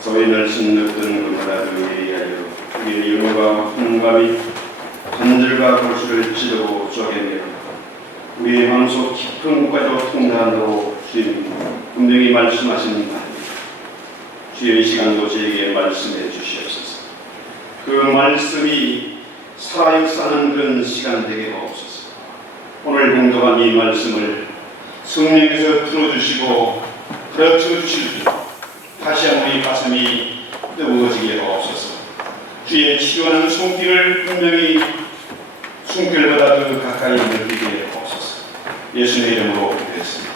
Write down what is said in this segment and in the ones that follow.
소위 날씬 듣던 그마다도 예리하여 우리의 영혼과 hun감이 관절과 골수를 찌르고 쪼개며 우리의 마음속 깊은 곳까지도 통달한다고 주님이 분명히 말씀하신 바입니다. 주여 이 시간도 저에게 말씀해 주시옵소서. 그 말씀이 살아역사하는 그런 시간 되게 하옵소서. 오늘 공독한 이 말씀을 성령께서 풀어주시고 가르쳐주시고 다시 한번 이 가슴이 뜨거워지게 하옵소서. 주의 치유하는 손길을 분명히 손길보다 더 가까이 느끼게 하옵소서. 예수님의 이름으로 기도했습니다.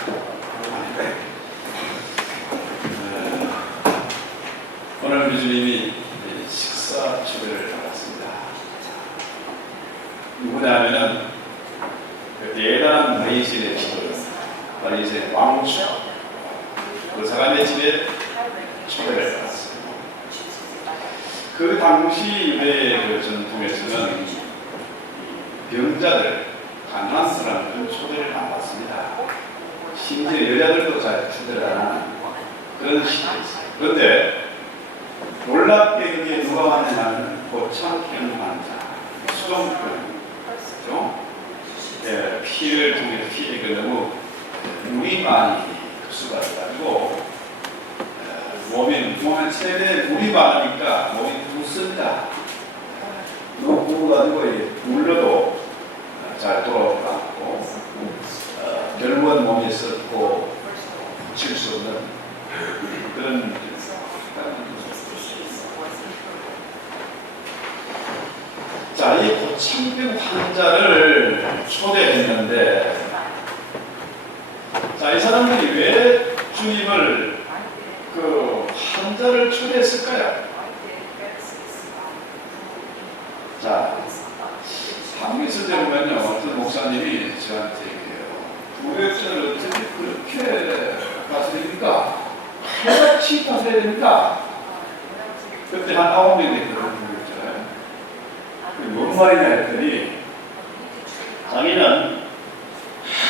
오늘 우리 주님이 식사 초대를 받았습니다. 누구냐 하면은 그 대단한 바리새인의 집을 바리새인 왕초 그 사람의 집에 초대를 받았습니다. 그 당시 유대 그 전통에서는 병자들, 가난한 사람들은 초대를 안 받습니다. 심지어 여자들도 잘 초대를 안 하는 그런 시대였어요. 그런데 놀랍게 그게 누가 왔냐면 고창경 환자, 수정병, 그렇죠? 예, 피를 통해 피가 너무 물이 많이 흡수가 돼가지고 몸에 체내에 물이 많으니까 몸이 붓습니다. 너무 부어가지고 물러도 잘 돌아오지 않고 결국은 몸이 썩고 붙일 수 없는 그런 자, 이 고창병 환자를 초대했는데 자, 이 사람들이 왜 주님을 그 환자를 초대했을까요? 자, 한국에 있을 때 보면요, 어떤 목사님이 저한테 얘기해요. 부역자를 어떻게 그렇게 다스립니까? 해같이 다스려야 됩니까? 그때 한 9명이 됐거든요, 부역자를. 뭔 말이냐 했더니 자기는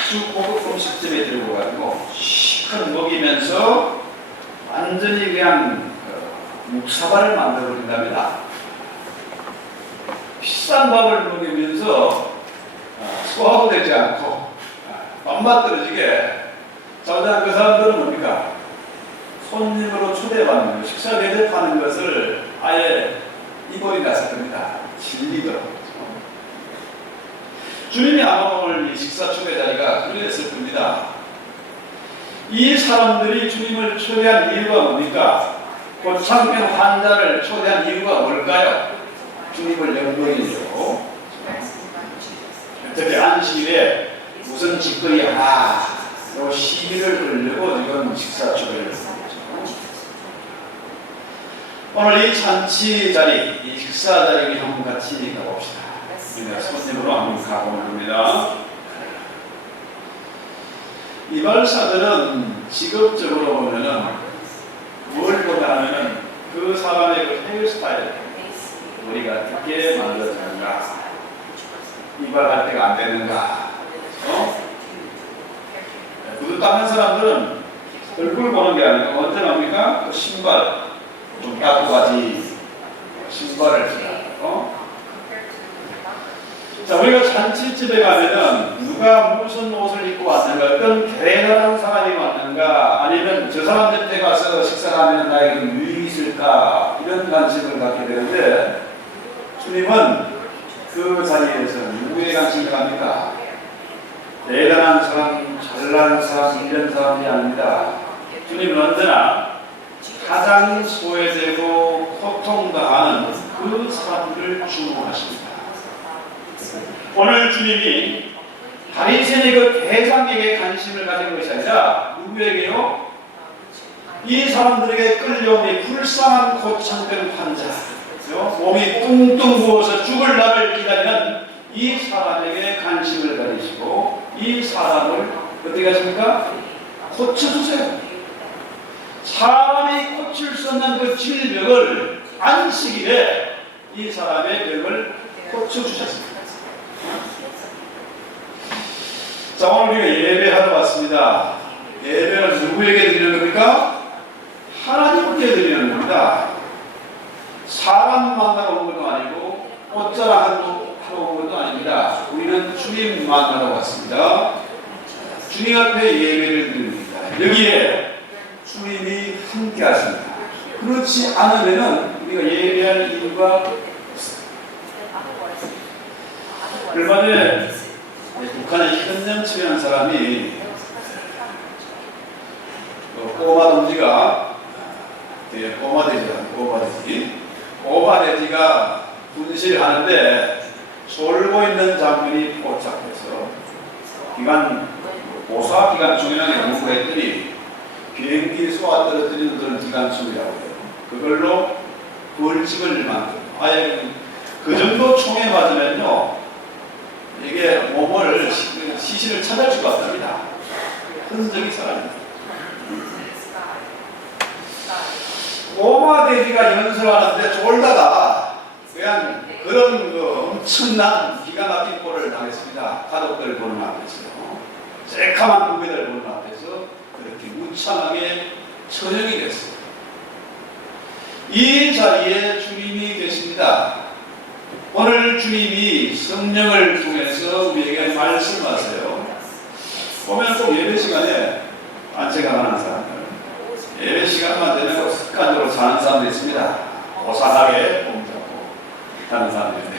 아주 고급 음식점에 들어가가지고 시큰 먹이면서 완전히 그냥 묵사발을 만들어버린답니다. 비싼 밥을 먹이면서 소화도 되지 않고 밥맛 떨어지게 자자한 그 사람들은 뭡니까? 손님으로 초대받는 거, 식사 대접하는 것을 아예 이벌이 났을 겁니다. 진리더라고요. 주님이 아마 오늘 이 식사 초대 자리가 그랬을 겁니다. 이 사람들이 주님을 초대한 이유가 뭡니까? 고창병 환자를 초대한 이유가 뭘까요? 주님을 영광이죠. 특히 안식일에 무슨 짓거리 하나, 요 시비를 걸려고 지금 식사 초대를 했습니다. 오늘 이 잔치 자리, 이 식사 자리에 한번 같이 가봅시다. 우리가 손님으로 한번 가보는 겁니다. 이발사들은 직업적으로 보면은 뭘 보냐면은 그 사람의 그 헤어스타일, 머리가 어떻게 만들어지는가, 이발할 때가 안 되는가, 구두 닦는 사람들은 얼굴 보는 게 아니고 언제 납니까? 그 신발, 좀 따뜻하지 신발을 신고. 자, 우리가 잔치집에 가면은 누가 무슨 옷을 입고 왔는가, 어떤 대단한 사람이 왔는가, 아니면 저 사람 집에 가서 식사를 하면 나에게 유익이 있을까, 이런 관심을 갖게 되는데 주님은 그 자리에서 누구의 관심을 갑니까? 대단한 사람, 잘난 사람, 이런 사람이 아닙니다. 주님은 언제나 가장 소외되고 고통당하는 그 사람들을 주목하십니다. 오늘 주님이 바리새인의 그 대장에게 관심을 가진 것이 아니라 누구에게요? 이 사람들에게 끌려온 이 불쌍한 고창병 환자, 몸이 뚱뚱 부어서 죽을 날을 기다리는 이 사람에게 관심을 가지시고 이 사람을 어떻게 하십니까? 고쳐주세요. 사람이 고칠 수 없는 그 질병을 안식일에 이 사람의 병을 고쳐주셨습니다. 자, 오늘 우리가 예배하러 왔습니다. 예배는 누구에게 드리는 겁니까? 하나님께 드리는 겁니다. 사람 만나러 온 것도 아니고 옷자랑 하러 온 것도 아닙니다. 우리는 주님 만나러 왔습니다. 주님 앞에 예배를 드립니다. 여기에 주님이 함께 하십니다. 그렇지 않으면 우리가 예배할 이유가 얼마 전에 북한의 현념치라는 사람이 꼬마 동지가 꼬마돼지가 분실하는데 졸고 있는 장면이 포착해서 고사 기관총이라는 연구를 했더니 비행기 쏘아 떨어뜨리는 그런 기관총이라고 해요. 그걸로 벌집을 만들고 아예 그 정도 총에 맞으면요 이게 몸을 시신을 찾을 수가 없답니다. 흔적이 사라집니다. 꼬마 돼지가 연설하는데 졸다가 그냥 그런 엄청난 기가 막힌 꼴을 당했습니다. 가족들 보는 앞에서요. 새카만 후배들 보는 앞에서 그렇게 무참하게 처형이 됐어요. 이 자리에 주님이 계십니다. 오늘 주님이 성령을 통해서 우리에게 말씀하세요. 보면 꼭 예배 시간에 안채가 하는 사람들, 예배 시간만 되면 습관적으로 사는 사람도 있습니다. 고상하게 몸 잡고 하는 사람들인데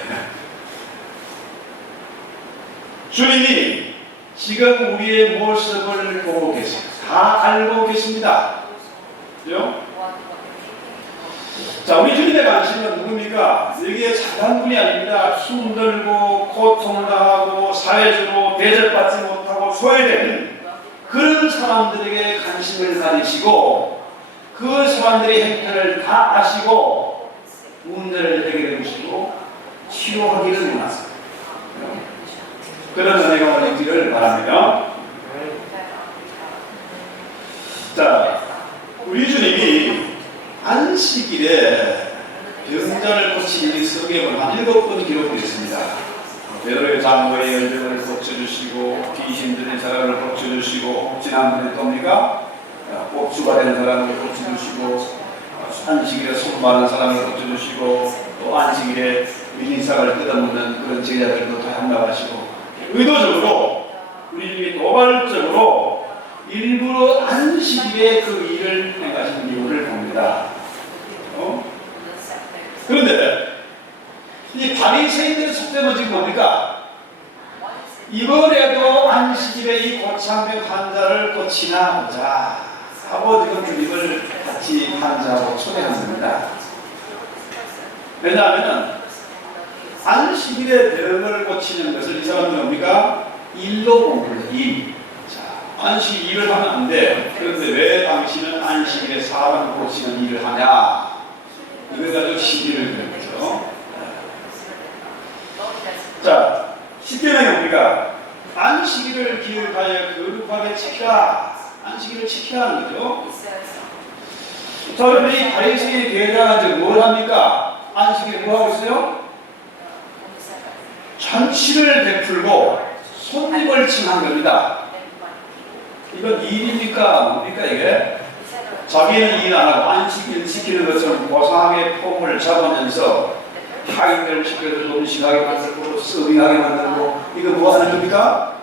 주님이 지금 우리의 모습을 보고 계십니다. 다 알고 계십니다. 그죠? 자, 우리 주님의 관심은 누굽니까? 여기에 작은 분이 아닙니다. 힘들고 고통을 당하고 사회적으로 대접받지 못하고 소외된 그런 사람들에게 관심을 가지시고 그 사람들의 형편을 다 아시고 문제를 해결해 주시고 치료하기를 원하세요. 그런 은혜가 오기를 바랍니다. 자, 우리 주님이 안식일에 병자를 고친 일이 성경에 보면 한 7번 기록되어 있습니다. 베드로의 장모의 열병을 고쳐주시고 귀신 들린 사람을 고쳐주시고 지난번에 또입니까? 복수가 된 사람을 고쳐주시고 안식일에 손 마른 사람을 고쳐주시고 또 안식일에 밀린삭을 뜯어먹는 그런 제자들도 다 hand하시고 의도적으로 우리 주님이 도발적으로 일부러 안식일에 그 일을 행하신 이유를 봅니다. 그런데 이 바리새인들의 속셈은 지금 뭡니까? 이번에도 안식일에 이 고창병 환자를 고치나 보자 하고 지금 주님을 같이 환자하고 초대한 겁니다. 왜냐하면 안식일에 병을 고치는 것을 이 사람은 뭡니까? 일로 공부를 일. 자, 안식 일을 하면 안 돼. 그런데 왜 당신은 안식일에 사람 고치는 일을 하냐? 이걸 가지고 시비를 드는 거죠. 자, 10계명이 뭡니까? 안식일을 기억하여 거룩하게 지키라. 안식일을 지키라는 거죠. 자, 그러면 이 바리새인의 계략은 뭘 합니까? 안식일에 뭐 하고 있어요? 잔치를 베풀고 손님을 칭한 겁니다. 이건 일입니까? 뭡니까 이게? 자기는 일 안 하고 안식일 지키는 것처럼 고상하게 폼을 잡으면서 타인들 시켜서 음식하게 만들고 서빙하게 만들고 이거 뭐 하는 겁니까?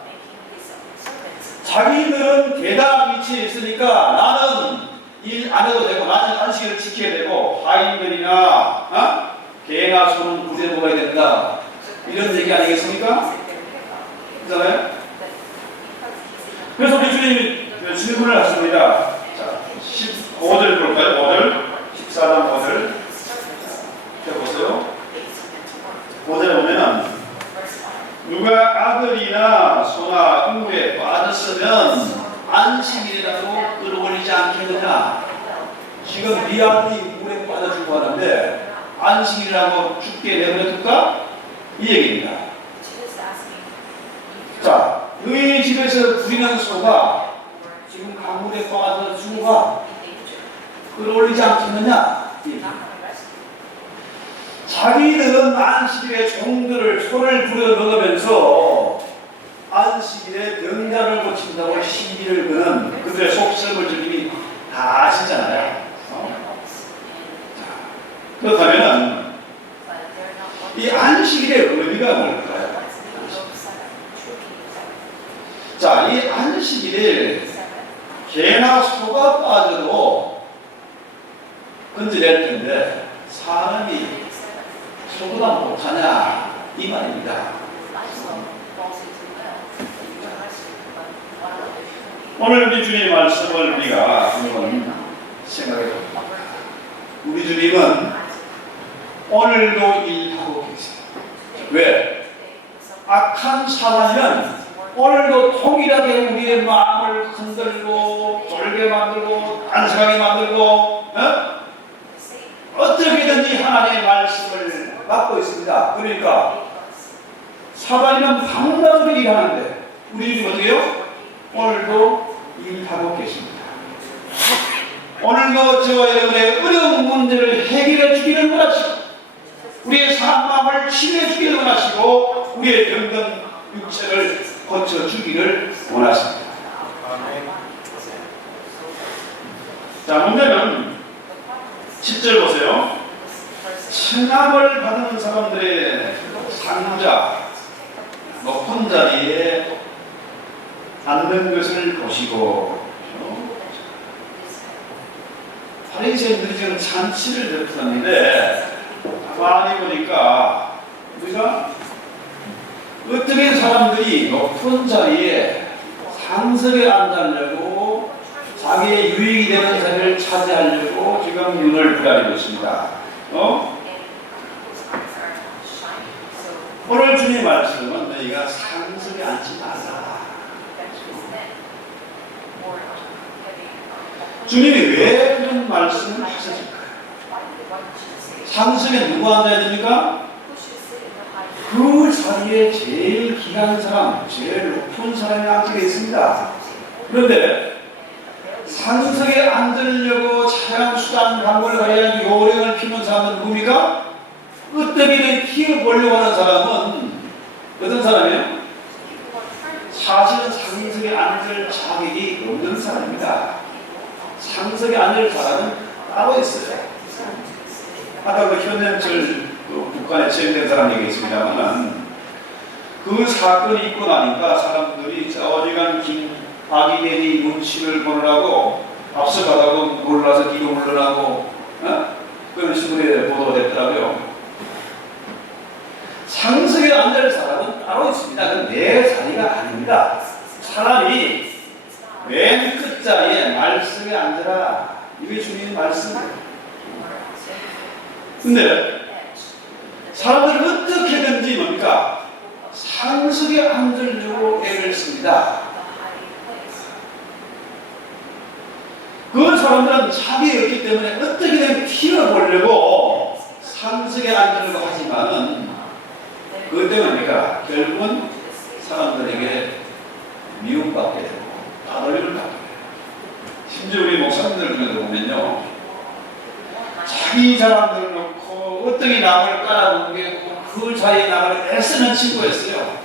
자기들은 대당 위치에 있으니까 나는 일 안 해도 되고 나는 안식일을 지켜야 되고 하인들이나 개나 소는 굴에 먹어야 된다 이런 얘기 아니겠습니까? 그렇잖아요? 그래서 우리 주님이 질문을 하십니다. 자, 15절 볼까요? 5절 14장 5절 해보세요. 5절에 보면 누가 아들이나 소나 우물에 빠졌으면 안식일이라도 끌어올리지 않겠느냐. 지금 네 아들이 물에 빠져 죽고 하는데 안식일이라고 죽게 내버려둘까? 이 얘기입니다. 자, 너희 집에서 부리는 소가 지금 강물에 빠져 죽어가 끌어올리지 않겠느냐? 자기들은 안식일에 종들을 소를 부려 먹으면서 안식일에 병자를 고친다고 시비를 거는 그들의 속셈을 주님이 다 아시잖아요. 그렇다면 안식일의 의미가 뭘까요? 자, 이 안식일에 개나 소가 빠져도 건져낼 텐데 사람이 소보다 못하냐 이 말입니다. 오늘 우리 주님의 말씀을 우리가 한번 생각해 봅니다. 우리 주님은 오늘도 일하고 계세요. 왜? 악한 사단이란 오늘도 통일하게 우리의 마음을 흔들고 졸게 만들고 안색하게 만들고 어떻게든지 하나님의 말씀을 받고 있습니다. 그러니까 사단이는 방방으로 일하는데 우리 주님 어떻게 해요? 오늘도 일하고 계십니다. 오늘도 저와 여러분의 어려운 문제를 해결해 주기를 원하시고 우리의 사마음을 치유해 주기를 원하시고 우리의 병든 육체를 고쳐주기를 원하십니다. 자, 문제는 10절 보세요. 청함을 받은 사람들의 상자 높은 자리에 앉는 것을 보시고 바리새인들이 지금 잔치를 베풀었는데 많이 보니까 우리가 어떻게 사람들이 높은 자리에 상석에 앉으려고 자기의 유익이 되는 자리를 차지하려고 지금 눈을 부라리고 있습니다. 오늘 주님의 말씀은 너희가 상석에 앉지 말라. 주님이 왜 그런 말씀을 하셨을까요? 상석에 누구 앉아야 됩니까? 그 자리에 제일 귀한 사람, 제일 높은 사람이 앉게 있습니다. 그런데 상석에 앉으려고 차량 수단 방법을 가야 요령을 피우는 사람은 누굽니까? 으뜸이를 키워보려고 하는 사람은 어떤 사람이에요? 사실은 상석에 앉을 자격이 없는 사람입니다. 상석에 앉을 사람은 따로 있어요. 아까 그 현현철 북한에 체험된 사람 얘기했습니다만 그 사건이 있고 나니까 사람들이 어지간 김학의대리 눈치를 보느라고 앞서가다고 몰라서 뒤로 물러나고 그런 식으로 보도가 됐더라고요. 상석에 앉을 사람은 따로 있습니다. 그건 내 자리가 아닙니다. 차라리 맨 끝자리에 말씀에 앉으라. 이게 주님의 말씀이에요. 근데 사람들은 어떻게든지 뭡니까? 상석에 앉으려고 애를 씁니다. 그 사람들은 자비였기 때문에 어떻게든 튀어보려고 상석에 앉으려고 하지만은 그것 때문에 뭡니까? 결국은 사람들에게 미움받게 되고 따돌림을 받게 돼요. 심지어 우리 목사님들 중에도 보면요, 자기 자랑들을 놓고 어떻게 남을 깔아뭉개고 그 자리에 나를 애쓰는 친구였어요.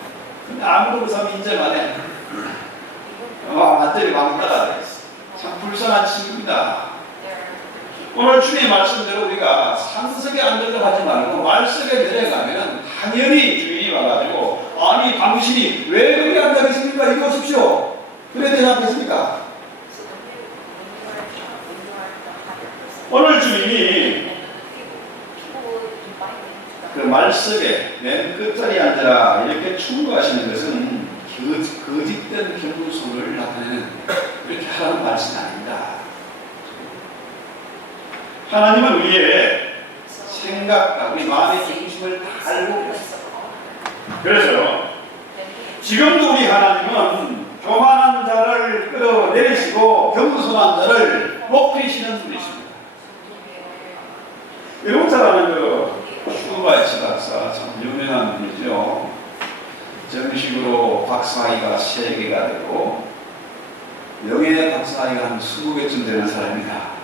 근데 아무도 그 사람 인정 안 해. 완전히 왕따가 됐어. 참 불쌍한 친구입니다. 오늘 주님의 말씀대로 우리가 상석에 앉으려고 하지 말고 말석에 내려가면 당연히 주인이 와가지고 아니 당신이 왜 여기 앉아 계십니까? 이거 오십시오. 그래 되지 않겠습니까? 오늘 주님이 그 말석에 맨 끝자리에 앉아라 이렇게 충고하시는 것은 거짓된 경고성을 나타내는 그렇게 하라는 말씀이 아닙니다. 하나님은 우리의 생각과 우리 마음의 중심을 다 알고 계십니다. 그래서 지금도 우리 하나님은 교만한 자를 끌어내리시고 겸손한 자를 높이시는 분이십니다. 여러분 잘 아는 그 슈바이츠 박사 참 유명한 분이죠. 정식으로 박사학위가 3개가 되고 명예 박사학위가 한 20개쯤 되는 사람입니다.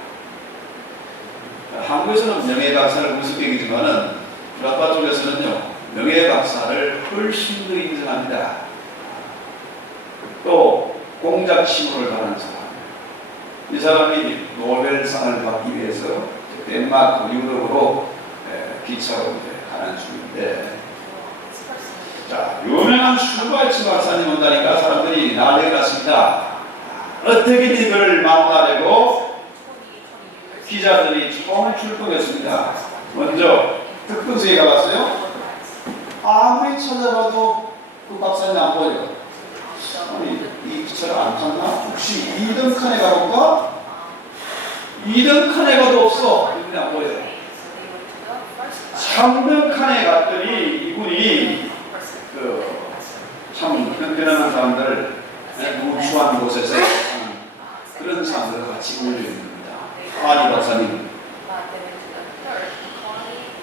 한국에서는 명예 박사를 우습게 여기지만은 불아빠 쪽에서는요 명예 박사를 훨씬 더 인정합니다. 또 공작 친구를 가는 사람, 이 사람이 노벨상을 받기 위해서 덴마크 유럽으로 기차로 가는 중인데 자, 유명한 슈바이츠 박사님 온다니까 사람들이 난리가 났습니다. 어떻게 이들을 만나려고 기자들이 처음 출동했습니다. 먼저 특근수에 가봤어요. 아무리 찾아봐도 그 박사님 안 보여요. 아니, 이 기차를 안 탔나? 혹시 2등 칸에 가볼까? 2등 칸에 가도 없어. 이분이 안 보여요. 3등 칸에 갔더니 이분이 참 편편한 사람들, 무수한 곳에서 그런 사람들과 같이 어울려 있는 겁니다. 아니 박사님,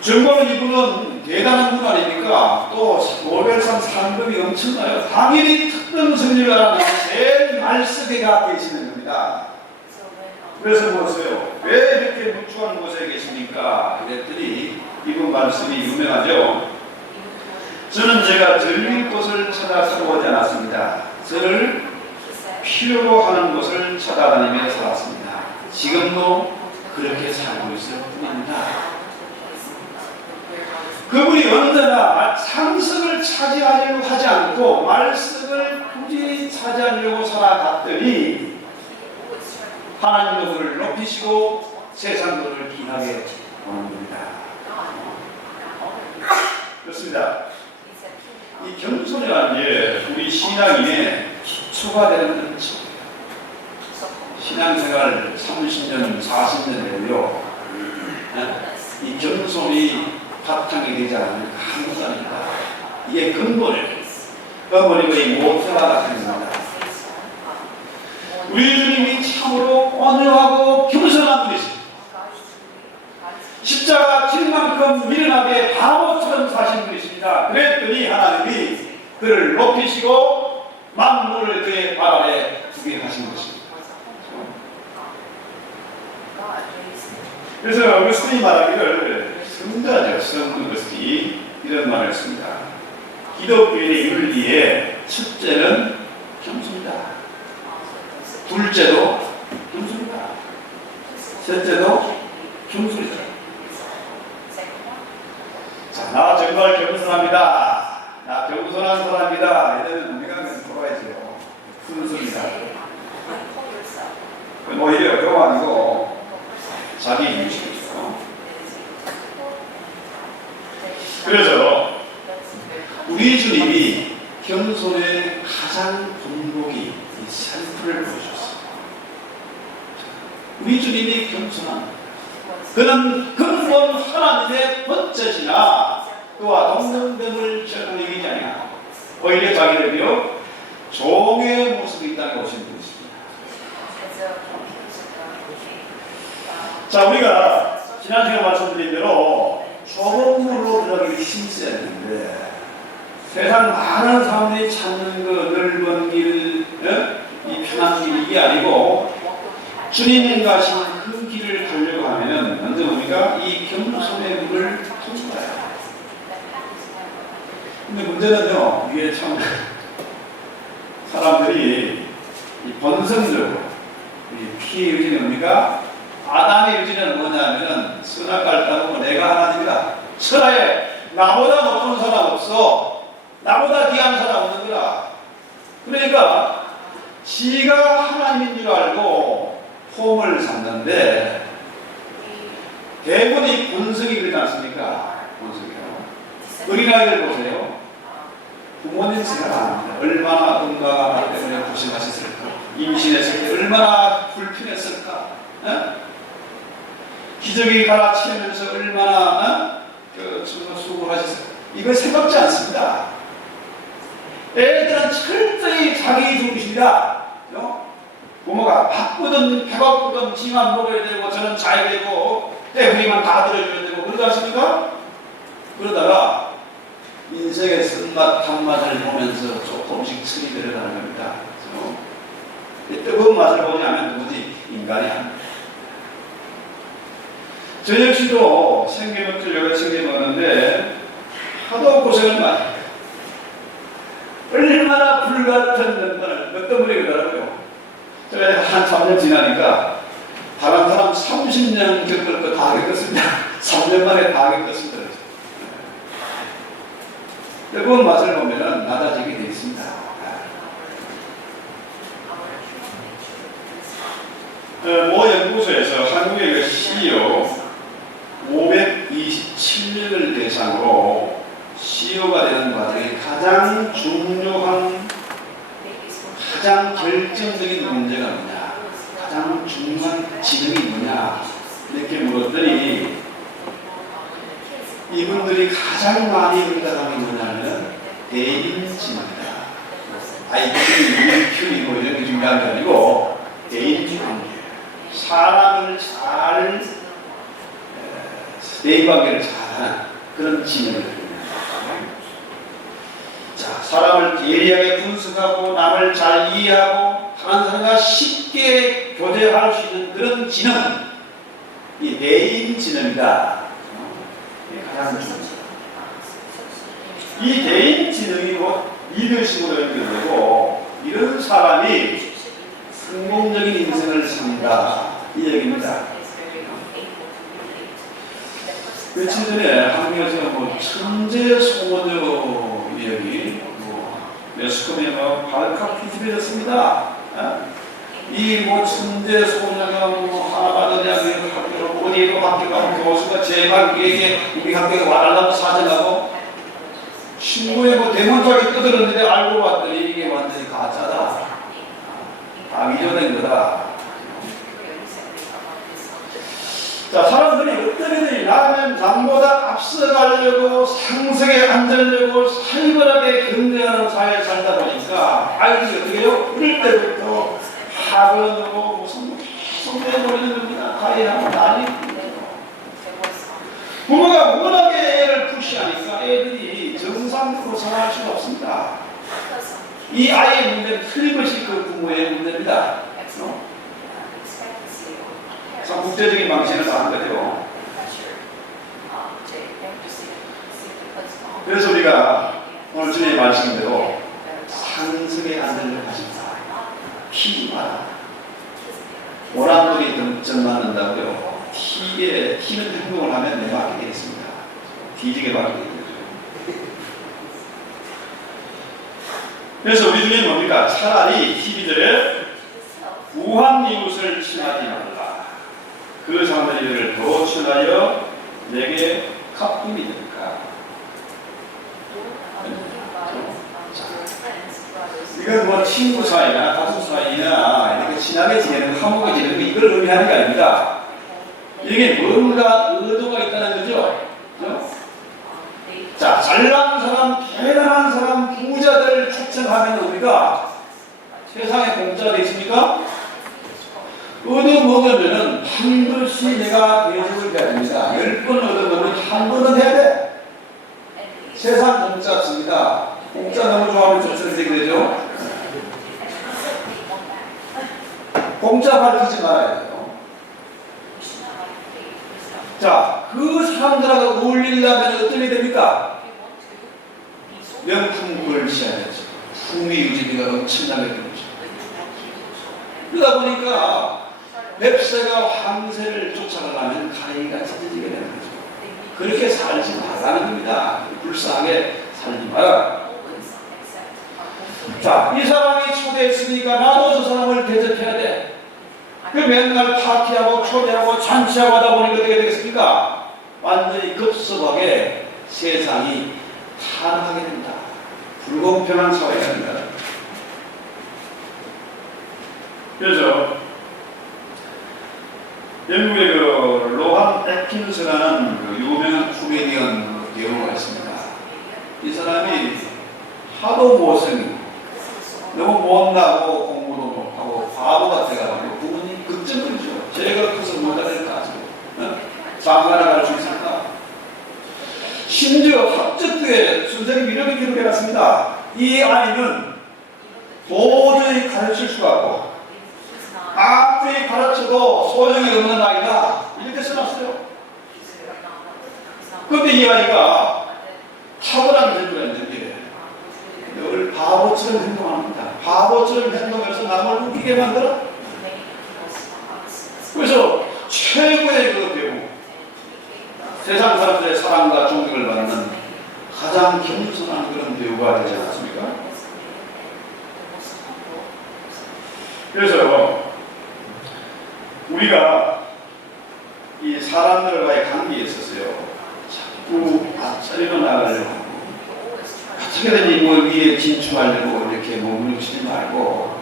정말로 이분은 대단한 분 아닙니까? 또 노벨상 상금이 엄청나요. 당연히 특등 승리라는 제일 말씀에가 계시는 겁니다. 그래서 보세요. 왜 이렇게 무추한 곳에 계십니까? 그랬더니 이분 말씀이 유명하죠. 저는 제가 들릴 곳을 찾아 살아오지 않았습니다. 저를 필요로 하는 곳을 찾아다니며 살았습니다. 지금도 그렇게 살고 있을 뿐입니다. 그분이 언제나 상승을 차지하려고 하지 않고 말씀을 굳이 차지하려고 살아갔더니 하나님도 그를 높이시고 세상도 그를 귀하게 보는 겁니다. 그렇습니다. 이 겸손이라는 게 우리 신앙인의 기초가 되는 것이죠. 신앙생활 30년, 40년 되고요. 이 겸손이 바탕이 되지 않으면 아무것도 아닙니다. 이게 근본이에요. 거의 모태가 되는 겁니다. 우리 주님이 참으로 온유하고 겸손한 분이십니다. 십자가 질 만큼 미련하게 바보처럼 사신 분이십니다. 그랬더니 하나님이 그를 높이시고 만물을 그의 발 아래 두게 하신 것입니다. 그래서 어거스틴이 말하기를 성자죠. 성 어거스틴이 이런 말을 했습니다. 기독교인의 윤리의 첫째는 겸손이다. 둘째도 겸손이다. 셋째도 겸손이다. 자, 나 정말 겸손합니다. 나 겸손한 사람이다. 이제는 우리가 돌아야죠. 순수입니다. 오히려 그거 아니고 자기 인식이죠. 그래서 우리 주님이 겸손의 가장 본보기 이 샘플을 보여줬어요. 우리 주님이 겸손한 그는 근본 하나님의 번째시나 그와 동등됨을 저버리기 아니하고 오히려 자기를 비워 종의 모습이 있다는 오신 분이십니다. 자, 우리가 지난 시간에 말씀드린 대로 좁은 물로 들어가기 힘쓰였는데 세상 많은 사람들이 찾는 그 넓은 길, 이 편한 길이 이게 아니고 주님 가신 그 길을 가려고 하면은 먼저 우리가 이 겸손의 물을 통과해요. 근데 문제는요, 이게 참 사람들이 이 본성적으로 이 피의 의지는 뭡니까? 아담의 의지는 뭐냐면은 선악과를 따르고 내가 하나님이다. 천하에 나보다 높은 사람 없어. 나보다 귀한 사람 없는 거라. 그러니까 지가 하나님인 줄 알고 폼을 잡는데 대부분 이 본성이 그러지 않습니까? 본성이요. 어린아이들 보세요. 부모님 생각 안 합니다. 얼마나 엄마가 때문에 고생하셨을까? 임신했을 때 얼마나 불편했을까? 기저귀 갈아치우면서 얼마나 정말 수고를 하셨을까? 이걸 생각지 않습니다. 애들은 철저히 자기 중심이다. 부모가 바쁘든 배고프든 지만 먹어야 되고 저는 자야 되고 때부리만 다 들어줘야 되고 그러지 않습니까? 그러다가 인생의 쓴맛 단맛을 보면서 조금씩 철이 들어가는 겁니다. 뜨거운 맛을 보냐면 누구지? 인간이 아닙니다. 저 역시도 생기먹을 여러 챙겨 먹는데 하도 고생을 많이 해요. 얼마나 불같은 면만을 몇 덩어리 그러더라고요. 제가 한 3년 지나니까 다른 사람 30년 겪을 거 다 겪었습니다. 3년 만에 다 겪었습니다. 뜨거운 맛을 보면은 낮아지게 되어 있습니다. 모 연구소에서 한국의 그 CEO 527명을 대상으로 CEO가 되는 과정에 가장 중요한, 가장 결정적인 문제가 뭐냐, 가장 중요한 지능이 뭐냐 이렇게 물었더니 이분들이 가장 많이 응답한 게 뭐냐면 대인지능이다. IQ, EQ 뭐 이런 게 중요한 게 아니고 대인관계, 사람을 잘 대인관계를 잘하는 그런 지능을 자, 사람을 예리하게 분석하고 남을 잘 이해하고 다른 사람과 쉽게 교제할 수 있는 그런 지능, 이 대인지능이다. 가장 중요합니다. 이 대인지능이 뭐 리더십으로 연결되고 이런 사람이 성공적인 인생을 산다 이 얘기입니다. 며칠 전에 한국에서 뭐 천재 소녀 이야기 매스컴에 뭐 발칵 뒤집어졌습니다. 이 뭐 천재 소녀가 뭐 하버드 대학교 학교로 어디로 학교가 교수가 제발 우리 학교에 와달라고 사정하고 신고에 뭐 대문짝이 떠들었는데 알고 봤더니 이게 완전히 가짜다. 다 위조된 거다. 자, 사람들이 어떤 애들이 나는 남보다 앞서가려고 상승에 앉으려고 살벌하게 경쟁하는 사회에 살다 보니까 아이들이 어떻게 해요? 어릴 때부터 학원으로 무슨 성대해버리는 겁니다. 가해하고 난리. 부모가 워낙에 애를 푸시하니까 애들이 정상적으로 생활할 수가 없습니다. 이 아이의 문제는 틀림없이 그 부모의 문제입니다. 참 국제적인 방식을 다한 거죠. 그래서 우리가 오늘 주님의 말씀대로 상승에 앉으려고 하십니다. 튀지 마라. 오란돌이 덤쩍맞는다고요. 튀는 행동을 하면 내 맡게 되겠습니다. 뒤지게 맡게 되는 거죠. 그래서 우리 중에 뭡니까? 차라리 TV들의 우한 이웃을 친하지 말라. 그 사람들이 너를 더 친하여 내게 갚음이 될까? 이건 뭐 친구 사이나 가족 사이나 이렇게 친하게 지내는 거, 화목하게 지내는 거 이걸 의미하는 게 아닙니다. 이게 뭔가 의도가 있다는 거죠. 그렇죠? 자, 잘난 사람, 대단한 사람, 부자들을 추천하면 우리가 세상에 공짜가 있습니까? 얻어먹으면은 한 번씩 내가 대접을 해야 됩니다. 10번 얻어먹으면 한 번은 해야 돼. 세상 공짜습니다. 공짜 너무 좋아하면 좋습니다. 그러죠? 공짜 가르치지 말아야 돼요. 자, 그 사람들하고 어울리려면 어떤 일이 됩니까? 명품을 시야겠죠. 품위 유지비가 엄청나게 들죠. 그러다 보니까 뱁새가 황새를 쫓아가려면 가위가 찢어지게 되는 거죠. 그렇게 살지 말라는 겁니다. 불쌍하게 살지 마라. 자, 이 사람이 초대했으니까 나도 저 사람을 대접해야 돼. 그 맨날 파티하고 초대하고 잔치하고 하다 보니 어떻게 되겠습니까? 완전히 급속하게 세상이 타락하게 된다. 불공평한 사회가 된다. 그래서 영국의 그 로한 애킨스라는 그 유명한 코미디언 배우가 있습니다. 이 사람이 하도 못생기고 너무 못나고 공부도 못하고 바보 같아가지고 부모님 걱정거리죠. 제가 커서 뭐가 될까? 장가나 갈 수 있을까? 심지어 합격부에 선생님이 이렇게 기록해놨습니다. 이 아이는 도저히 가르칠 수가 없고 아무리 가르쳐도 소용이 없는 아이다. 이렇게 써놨어요. 그런데 이 아이가 탁월한 재주가 있는데 늘 바보처럼 행동합니다. 바보처럼 행동해서 남을 웃기게 만들어. 그래서 최고의 그 배우, 세상 사람들의 사랑과 존경을 받는 가장 겸손한 그런 배우가 되지 않았습니까? 그래서 우리가 이 사람들과의 관계에 있어서요, 자꾸 앞서려 나가려고 하고 어떻게든 뭐 위에 진출하려고 이렇게 몸부림치지 말고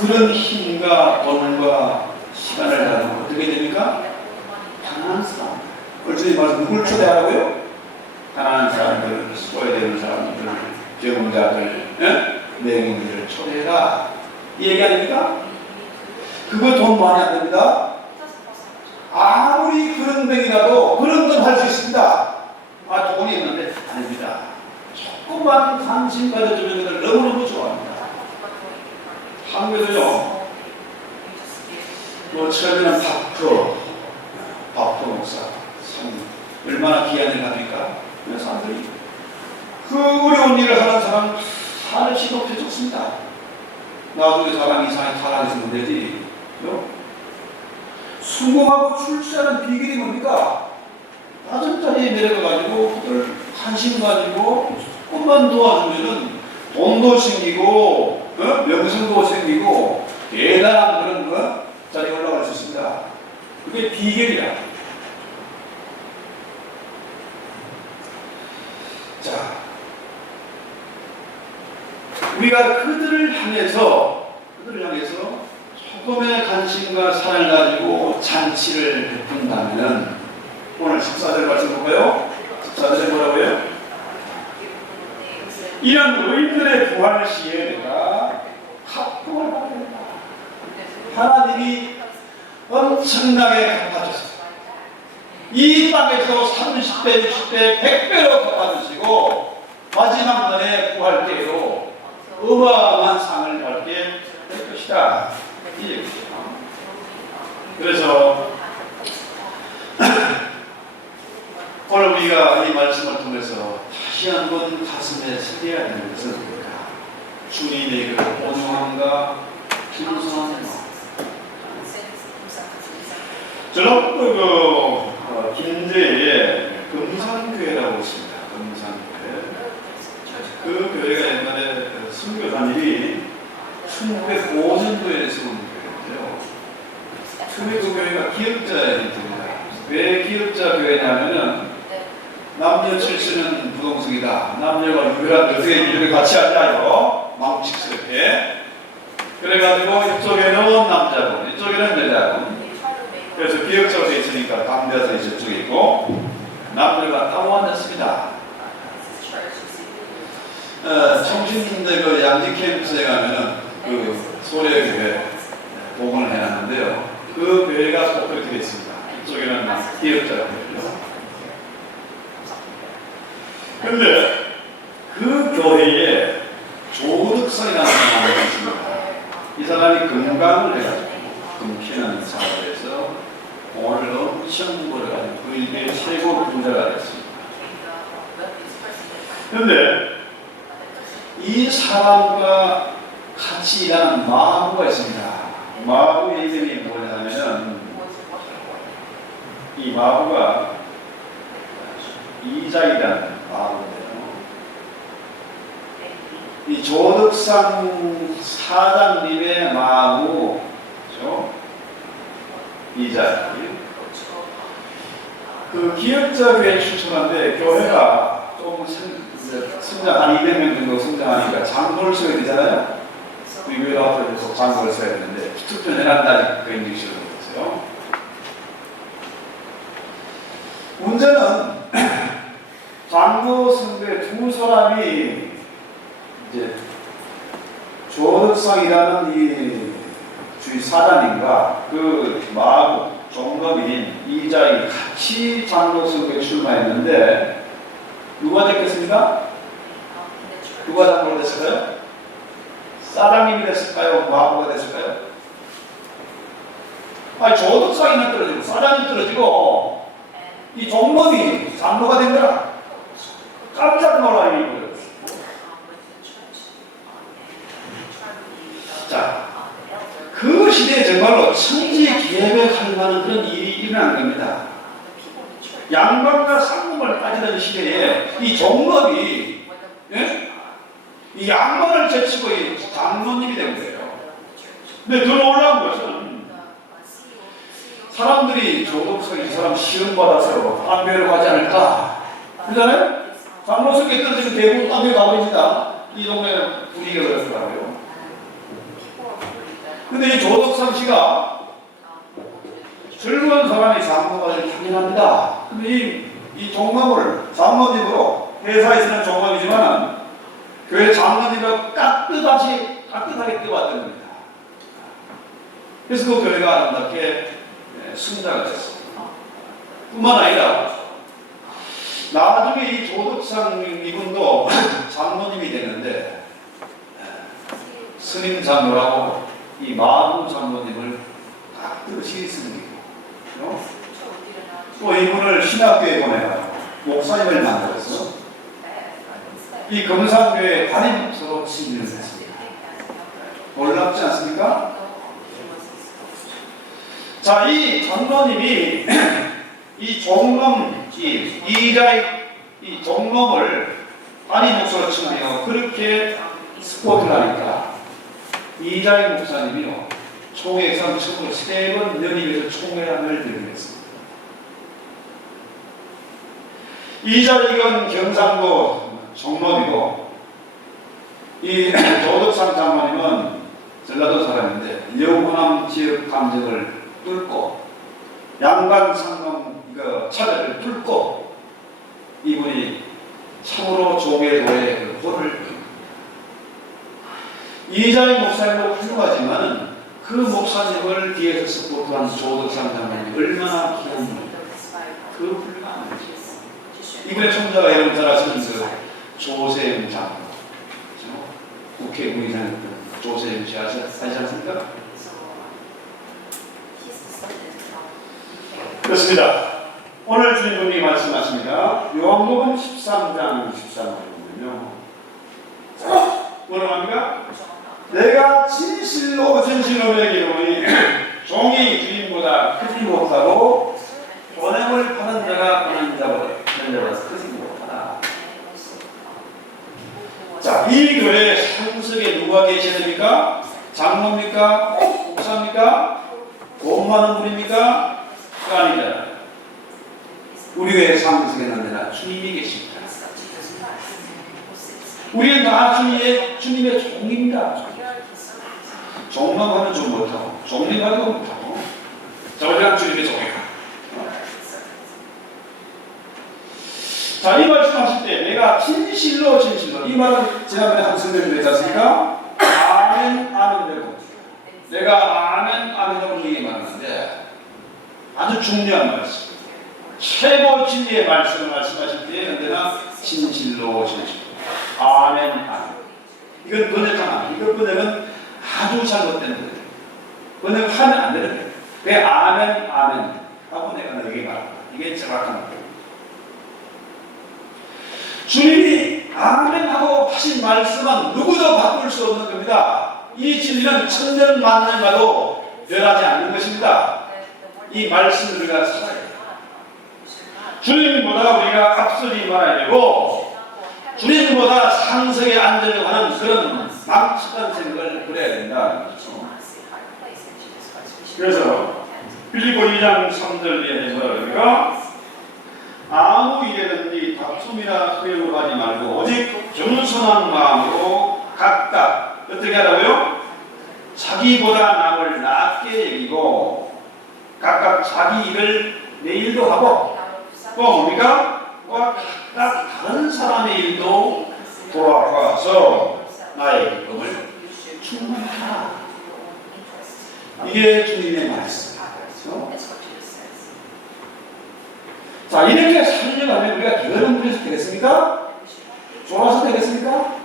그런 힘과 돈과 시간을 가지고 어떻게 됩니까? 가난한 사람. 얼추 말해서 누굴 초대하라고요? 가난한 사람들, 소외되는 사람들, 병자들, 맹인들을 초대해라. 이 얘기 아닙니까? 그거 돈 많이 안 됩니다. 아무리 그런 뱅이라도 그런 건 할 수 있습니다. 아, 돈이 있는데 아닙니다. 조금만 관심 가져주면 그들 너무너무 좋아합니다. 한국에도요, 뭐 처음에는 박터 목사, 참 얼마나 귀한 일을 합니까? 사람들이 그 어려운 일을 하는 사람 하는 시도 해줬습니다. 나중에 사람 이상하게 타락했으면 되지. 성공하고 출세하는 비결이 뭡니까? 낮은 자리에 내려가가지고 그들 관심 가지고 조금만 도와주면은 돈도 생기고 명성도 생기고 대단한 그런 자리에 올라갈 수 있습니다. 그게 비결이야. 자, 우리가 그들을 향해서 조금의 관심과 사랑을 가지고 잔치를 베푼다면 오늘 14절 말씀 볼까요? 14절에 뭐라고요? 이런 의인들의 부활 시에 내가 갚음을 받는다. 하나님이 엄청나게 갚아주셨어요. 이 땅에서 30배, 60배, 100배로 갚아주시고 마지막 날에 부활 때에도 어마어마한 상을 받게 될 것이다. 이 얘기죠. 그래서 오늘 우리가 이 말씀을 통해서 다시 한번 가슴에 새겨야 되는 것은 뭘까? 주님의 그 온유함과 겸손함. 저는 김제에 금산교회라고 있습니다. 금산교회. 그 교회가 옛날에 선교단일이 1905년도에 세운 교회인데요. 그 교회가 기업자의 교회입니다. 왜 기업자 교회냐면은 남녀 칠수는 부동성이다. 남녀가 유별한 어떻게 이렇게 같이 앉아요. 망측스럽게. 그래가지고 이쪽에는 남자분, 이쪽에는 여자분. 그래서 기업자로 되어 있으니까 담대하서 저쪽에 있고 남녀가 따로 앉았습니다. 청신대 그 양지 캠프스에 가면은 그 소래교회 복원을 해놨는데요. 그 교회가 꼭 그렇게 되어 있습니다. 이쪽에는 기업자 교회죠. 근데 그 교회에 조득성이라는 사람이 있습니다. 이 사람이 금강을 해가지고 금캐는 사업을 해서 오늘 엄청 벌어가지고 그 일개 최고 부자가 됐습니다. 그런데 이 사람과 같이 일하는 마부가 있습니다. 마부의 이름이 뭐냐면은 이 마부가 이자이라는 마부인데요. 이 조덕상 사장님의 마부죠. 이자이. 그 기업자 교회에 추천한데 교회가 조금 성장 한 200명 정도 성장하니까 장도를 써야 되잖아요. 우리 교회 앞에서 장도를 써야 되는데 투표해놨다니 그 인식으로 있어요. 문제는 장로 선교의 두 사람이 이제 조덕상이라는 이 주의 사장님과 그 마부 종업인 이자이 같이 장로 선교에 출마했는데 누가 됐겠습니까? 누가 장로가 됐을까요? 사장님이 됐을까요? 마부가 됐을까요? 아니 조덕상이는 떨어지고 사장님 떨어지고 이 종업이 장로가 된 거라. 깜짝 놀라는 거예요. 자, 그 시대에 정말로 천지기획할 만한 그런 일이 일어난 겁니다. 양반과 상금을 따지는 시대에 이 종업이 예? 이 양반을 제치고 이 장로님이 된 거예요. 근데 더 놀라운 것은 사람들이 조덕석 이 사람 시험 받아서 안배를 가지 않을까? 그러잖아요? 장로석에 떨어지면 대부분 안배 가버립니다. 이 동네 분위기가 그렇더라고요. 근데 이 조덕삼 씨가 젊은 사람이 장로가를 당연합니다. 근데 이 종업을 장로님으로 회사에서는 종업이지만 교회 장로님을 깍듯하게 띄워왔던 겁니다. 그래서 그 교회가 아름답게 승자가 됐습니다. 뿐만 아니라 나중에 이 조덕상 이분도 장로님이 됐는데 스님 장로라고 이 마음 장로님을 깍듯이 스님이고 또 이분을 신학교에 보내가지고 목사님을 만들어서 이 금산교회 관임서로 승진을 했습니다. 놀랍지 않습니까? 자, 이 장로님이 이 종놈, 이 종놈을 관임 목사로 치며 그렇게 스포트를 하니까 이자희 목사님이요 총회에서 처음으로 3번 연임에서 총회를 들으겠습니다. 이자희는 경상도 종놈이고 이 조덕상 장로님은 전라도 사람인데 여호남 지역 감정을 뚫고 양반 상놈 차별을 뚫고 이분이 참으로 종회도의 그 혼을 이자희 목사님도 훌륭하지만 그 목사님을 뒤에서 서포트한 조덕상 장로님이 얼마나 귀한 분입니다. 그 훌륭한 분이죠. 이분의 총자가 여러분 잘 아시는 그 조세영 장로, 국회 부의장이었던 조세영 씨 아시지 않습니까? 그렇습니다. 오늘 주님이 말씀하십니다. 요한복음 13장 13절이거든요. 뭐라고 합니까? 내가 진실로 내기로니 종이 주인보다 크지 못하고 보냄을 파는 자가 보낸 자보다 크지 못하다. 자, 이 교회 상석에 누가 계셔야 됩니까? 장로입니까? 목사입니까? 돈 많은 분입니까? 아니다. 우리 교회 상석에는 언제나 주님이 계십니다. 우리는 다 주님의 종입니다. 종놈하면 좀 못하고 종님하면 못하고 저희랑 주님의 종이다. 자, 이 말씀하실 때 내가 진실로 이 말은 지난번에 한 설명을 했지 않습니까? 아멘 되고 내가 아멘 되고 이게 말하는데 아주 중요한 말씀, 최고 진리의 말씀을 말씀하실 때 언제나 진실로 아멘. 이건 번역하면 이것 번역은 아주 잘못된 거예요. 번역을 하면 안 되는 거예요. 왜 아멘 하고 내가 너에게 말한다. 이게 정확한 거예요. 주님이 아멘 하고 하신 말씀은 누구도 바꿀 수 없는 겁니다. 이 진리는 천년 만년 가도 변하지 않는 것입니다. 이 말씀을 우리가 살아야 돼요. 주님보다 우리가 앞서지 말아야 되고 주님보다 상석에 앉으려고 하는 그런 망측한 생각을 버려야 된다. 그래서 빌립보 2장 3절에 뭐라니까 아무 일에든지 다툼이나 소용을 하지 말고 오직 겸손한 마음으로 각각 어떻게 하라고요? 자기보다 남을 낮게 여기고 각각 자기 일을 내 일도 하고 또 뭡니까? 각각 다른 사람의 일도 돌아가서 나의 기쁨을 충만하라. 이게 주님의 말씀. 그렇죠? 자, 이렇게 살려가면 우리가 게으른 분에서 되겠습니까? 좋아서 되겠습니까?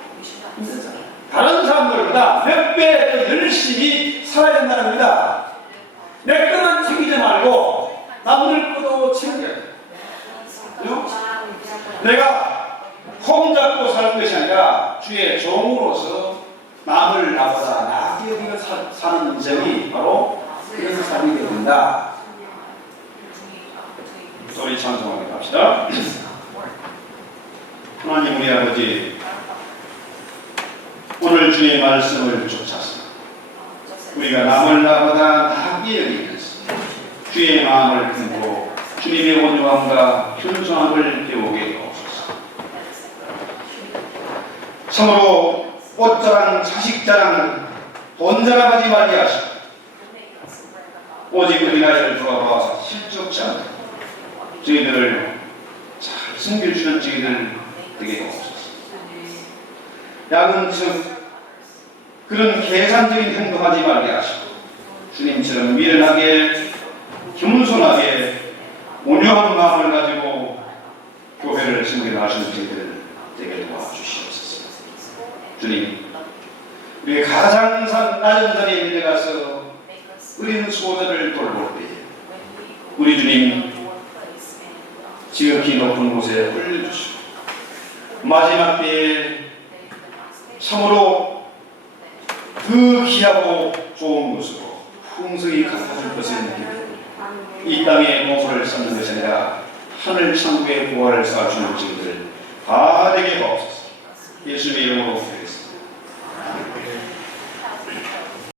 다른 사람들보다 몇 배 더 열심히 살아야 된다는 겁니다. 내 것만 챙기지 말고 남들 것도 챙겨야 돼요. 내가 콩 잡고 사는 것이 아니라 주의 종으로서 남을 나보다 나게 여기고 사는 점이 바로 그런 삶이 됩니다. 우리 찬송하게 합시다. 하나님 우리 아버지, 오늘 주의 말씀을 쫓아서 우리가 남을 나보다 나게 여기면서 주의 마음을 품고 주님의 온유함과 순수함을 배우게 하옵소서. 참으로 꽃자랑, 자식자랑, 돈자랑하지 말게 하시고 오직 우리나라를 돌아봐 실족지 않고 저희들을 잘 섬겨주는 저희들 되게 하옵소서. 야근즉 그런 계산적인 행동하지 말게 하시고 주님처럼 미련하게 겸손하게 온유한 마음을 가지고 교회를 섬겨나가시는 저희들 되게 도와주시옵소서. 주님, 우리 가장 낮은 자리에 내려가서 어린 소자를 돌볼 때에 우리 주님 지극히 높은 곳에 올려주시고 마지막 때에 참으로 그 귀하고 좋은 것으로 풍성히 갚아줄 것을 믿고 이 땅에 모서를 쌓는 것이 아니라 하늘 천국의 보화를 쌓아주는 저희들 다 되게